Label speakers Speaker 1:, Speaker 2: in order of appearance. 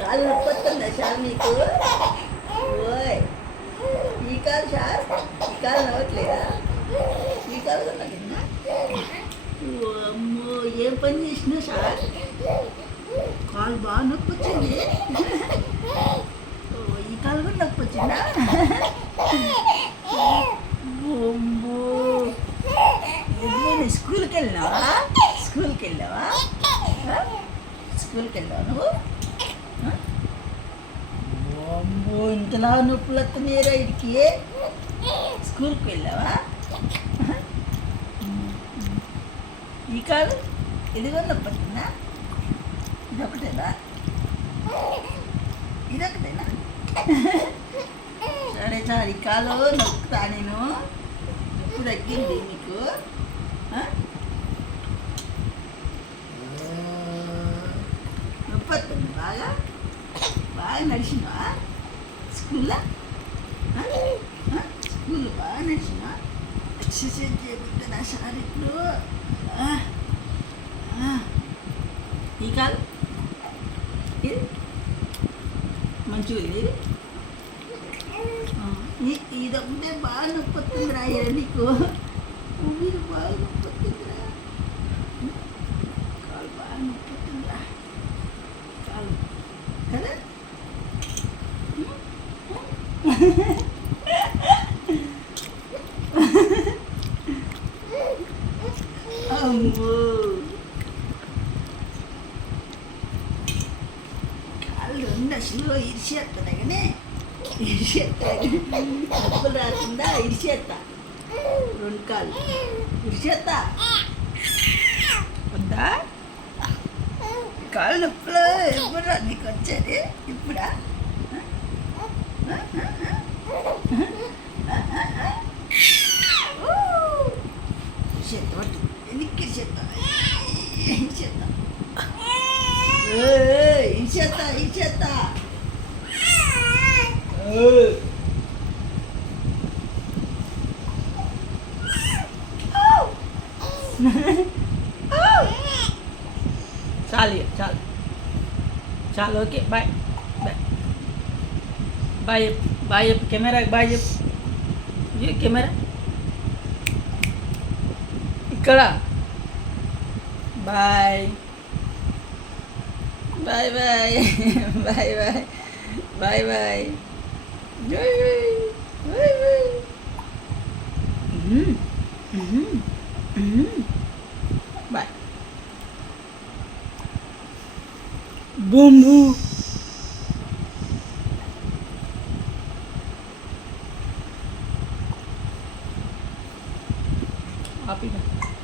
Speaker 1: కాలు నొప్పొస్తుందా సార్ నీకు ఓయ్. ఈ కాలు సార్? ఈ కాలు నవ్వట్లేదా? ఈ కాలు కూడా నవ్విందా? అమ్మో ఏం పని చేసినా సార్? కాలు బాగా నొప్పి వచ్చింది ఓ, ఈ కాలు కూడా నొప్పి వచ్చిందా అమ్మో. స్కూల్కి వెళ్ళినావా స్కూల్కి వెళ్ళావా? స్కూల్కి వెళ్ళావా నువ్వు? ఇంతలా నొప్పులు వస్తున్నాయిరా ఇడికి? స్కూల్కి వెళ్ళావా? ఈ కాలు ఇదిగో నొప్పి వచ్చిందా ఇదొకటేనా ఇదొకటేనా సరే సార్ ఈ కాలు నొక్కుతా నేను. ఇప్పుడు తగ్గింది నీకు. నొప్పి వస్తుంది బాగా? బాగా నడిచినా స్కూల్లో ఆ? ఆ? స్కూల్లో బాగా నడిచినా ఎక్సర్సైజ్ చేస్తుంటా సార్ ఇప్పుడు ఆ? ఆ. ఈ కాలు ఇది మంచిగా ఉంది ఇది ఆ, ఈ- ఇదొకటే బాగా నొప్పి వస్తుందిరా అయ్యా నీకు ఇది బాగా నొప్పి వస్తుందిరా కాలు బాగా నొప్పి వస్తుందిరా కాలు కదా అమ్మో. కాళ్ళు రెండు అసలు ఇరిచేస్తున్నాయి కానీ ఇరిచేస్తా నొప్పులు రాకుండా ఇరిచేస్తా రెండు కాళ్ళు. ఇరిచేస్తా వద్దా? కాళ్ళు నొప్పులు ఎప్పుడు రా నీకు వచ్చేది? ఇప్పుడా? എനിക്ക് ചെത്ത ചെത്ത ചെത്ത ചെത്ത ચાલીએ ચાલ ચાલો કે bye bye okay bye bye bye చెప్పు బాయ్ చెప్పు కెమెరాకి బాయ్ చెప్పు ఇది కెమెరా ఇక్కడ bye bye bye bye bye bye bye bye bye Happy.